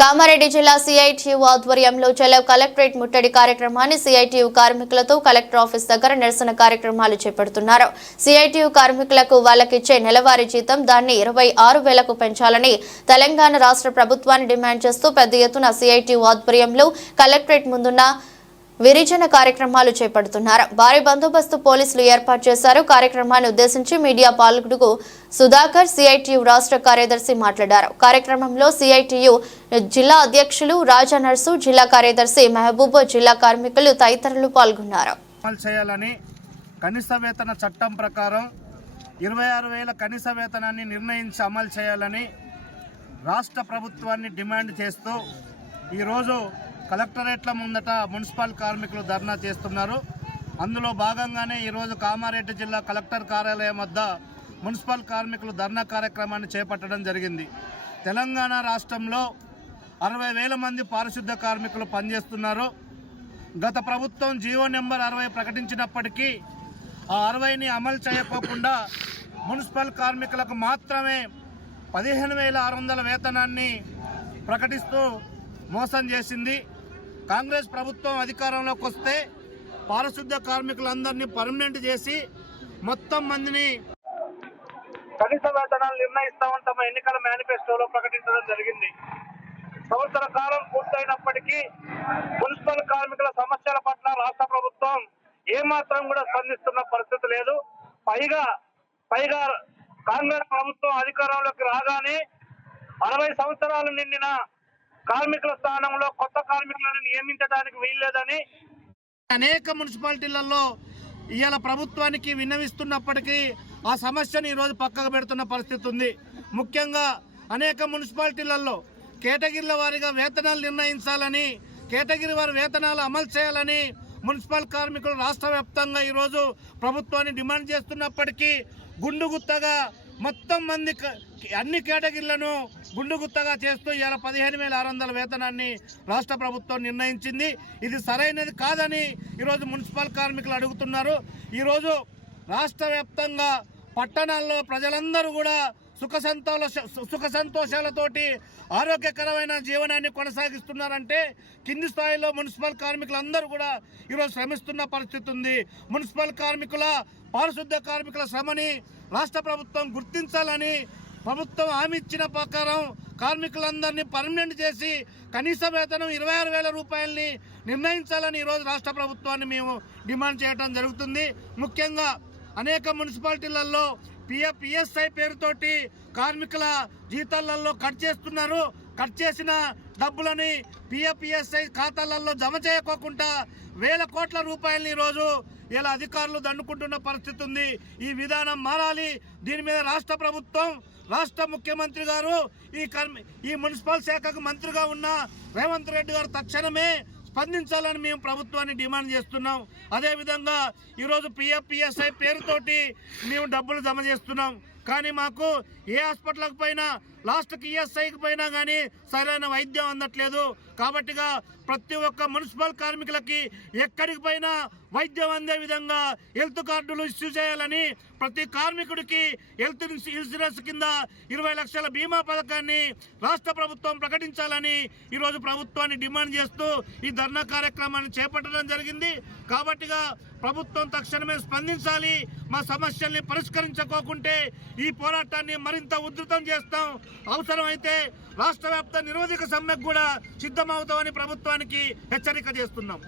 కామారెడ్డి జిల్లా సిఐటియు ఆధ్వర్యంలో చెలవ్ కలెక్టరేట్ ముట్టడి కార్యక్రమాన్ని సిఐటియు కార్మికులతో కలెక్టర్ ఆఫీస్ దగ్గర నిరసన కార్యక్రమాలు చేపడుతున్నారు. సిఐటియు కార్మికులకు వాళ్ళకిచ్చే నెలవారీ జీతం దాన్ని 26,000కు పెంచాలని తెలంగాణ రాష్ట్ర ప్రభుత్వాన్ని డిమాండ్ చేస్తూ పెద్ద ఎత్తున సిఐటియు ఆధ్వర్యంలో కలెక్టరేట్ ముందున్న విరిజన కార్యక్రమాలు చేపడుతున్నారు. భారీ బందోబస్తు పోలీసులు ఏర్పాటు చేశారు. కార్యక్రమాన్ని ఉద్దేశించి మీడియా పాల్గొడుకు సుధాకర్ సిఐటియు రాష్ట్ర కార్యదర్శి మాట్లాడారు. కార్యక్రమంలో సిఐటియు జిల్లా అధ్యక్షులు రాజా నర్సు, జిల్లా కార్యదర్శి మహబూబ్, జిల్లా కార్మికులు తదితరులు పాల్గొన్నారు. కనీస వేతన చట్టం ప్రకారం 26,000 కనీస వేతనాన్ని నిర్ణయించి అమలు చేయాలని రాష్ట్ర ప్రభుత్వాన్ని డిమాండ్ చేస్తూ ఈరోజు కలెక్టరేట్ల ముందట మున్సిపల్ కార్మికులు ధర్నా చేస్తున్నారు. అందులో భాగంగానే ఈరోజు కామారెడ్డి జిల్లా కలెక్టర్ కార్యాలయం వద్ద మున్సిపల్ కార్మికులు ధర్నా కార్యక్రమాన్ని చేపట్టడం జరిగింది. తెలంగాణ రాష్ట్రంలో 60,000 మంది పారిశుద్ధ్య కార్మికులు పనిచేస్తున్నారు. గత ప్రభుత్వం జీవో నెంబర్ 60 ప్రకటించినప్పటికీ ఆ 60ని అమలు చేయకోకుండా మున్సిపల్ కార్మికులకు మాత్రమే 15,600 వేతనాన్ని ప్రకటిస్తూ మోసం చేసింది. కాంగ్రెస్ ప్రభుత్వం అధికారంలోకి వస్తే పారిశుద్ధ్య కార్మికులందరినీ పర్మనెంట్ చేసి మొత్తం మందిని కనీస వేతనాలు నిర్ణయిస్తామని తమ ఎన్నికల మేనిఫెస్టోలో ప్రకటించడం జరిగింది. సంవత్సర కాలం పూర్తయినప్పటికీ మున్సిపల్ కార్మికుల సమస్యల పట్ల రాష్ట్ర ప్రభుత్వం ఏమాత్రం కూడా స్పందిస్తున్న పరిస్థితి లేదు. పైగా కాంగ్రెస్ ప్రభుత్వం అధికారంలోకి రాగానే 60 సంవత్సరాలు నిండిన కార్మికుల స్థానంలో కొత్త కార్మికులను నియమించడానికి వీల్లేదని అనేక మున్సిపాలిటీలలో ఇవాళ ప్రభుత్వానికి విన్నవిస్తున్నప్పటికీ ఆ సమస్యను ఈరోజు పక్కకు పెడుతున్న పరిస్థితి ఉంది. ముఖ్యంగా అనేక మున్సిపాలిటీలలో కేటగిరీల వారీగా వేతనాలు నిర్ణయించాలని, కేటగిరీ వారి వేతనాలు అమలు చేయాలని మున్సిపల్ కార్మికులు రాష్ట్ర వ్యాప్తంగా ఈరోజు ప్రభుత్వాన్ని డిమాండ్ చేస్తున్నప్పటికీ గుండుగుత్తగా మొత్తం మంది అన్ని కేటగిరీలను గుండుగుత్తగా చేస్తూ ఇవాళ 15,600 వేతనాన్ని రాష్ట్ర ప్రభుత్వం నిర్ణయించింది. ఇది సరైనది కాదని ఈరోజు మున్సిపల్ కార్మికులు అడుగుతున్నారు. ఈరోజు రాష్ట్ర వ్యాప్తంగా పట్టణాల్లో ప్రజలందరూ కూడా సుఖ సంతోషాలతోటి ఆరోగ్యకరమైన జీవనాన్ని కొనసాగిస్తున్నారంటే కింది స్థాయిలో మున్సిపల్ కార్మికులందరూ కూడా ఈరోజు శ్రమిస్తున్న పరిస్థితి ఉంది. మున్సిపల్ కార్మికుల, పారిశుద్ధ్య కార్మికుల శ్రమని రాష్ట్ర ప్రభుత్వం గుర్తించాలని ప్రభుత్వం హామీ ఇచ్చిన ప్రకారం కార్మికులందరినీ పర్మనెంట్ చేసి కనీస వేతనం 26,000 రూపాయలని నిర్ణయించాలని ఈరోజు రాష్ట్ర ప్రభుత్వాన్ని మేము డిమాండ్ చేయడం జరుగుతుంది. ముఖ్యంగా అనేక మున్సిపాలిటీలలో పిఎస్ఐ పేరుతోటి కార్మికుల జీతాలలో కట్ చేస్తున్నారు. కట్ చేసిన డబ్బులని పిఎస్ఐ ఖాతాలలో జమ చేయకోకుండా 1,000 కోట్ల రూపాయలని ఈరోజు ఇలా అధికారులు దండుకుంటున్న పరిస్థితి ఉంది. ఈ విధానం మారాలి. దీని మీద రాష్ట్ర ప్రభుత్వం, రాష్ట్ర ముఖ్యమంత్రి గారు, ఈ మున్సిపల్ శాఖకు మంత్రిగా ఉన్న రేవంత్ రెడ్డి గారు తక్షణమే స్పందించాలని మేము ప్రభుత్వాన్ని డిమాండ్ చేస్తున్నాం. అదేవిధంగా ఈరోజు పిఎస్ఐ పేరుతోటి మేము డబ్బులు జమ చేస్తున్నాం. కానీ మాకు ఏ హాస్పిటల్కి పోయినా, లాస్ట్కి ఈఎస్ఐకి పోయినా కానీ సరైన వైద్యం అందట్లేదు. కాబట్టిగా ప్రతి ఒక్క మున్సిపల్ కార్మికులకి ఎక్కడికి పోయినా వైద్యం అందే విధంగా హెల్త్ కార్డులు ఇష్యూ చేయాలని, ప్రతి కార్మికుడికి హెల్త్ ఇన్సూరెన్స్ కింద 20 లక్షల బీమా పథకాన్ని రాష్ట్ర ప్రభుత్వం ప్రకటించాలని ఈరోజు ప్రభుత్వాన్ని డిమాండ్ చేస్తూ ఈ ధర్నా కార్యక్రమాన్ని చేపట్టడం జరిగింది. కాబట్టిగా ప్రభుత్వం తక్షణమే స్పందించాలి. మా సమస్యల్ని పరిష్కరించుకోకుంటే ఈ పోరాటాన్ని మరింత ఉధృతం చేస్తాం. అవసరమైతే రాష్ట్ర వ్యాప్త నిరోధక సమ్మెకు కూడా సిద్ధమవుతామని ప్రభుత్వానికి హెచ్చరిక చేస్తున్నాం.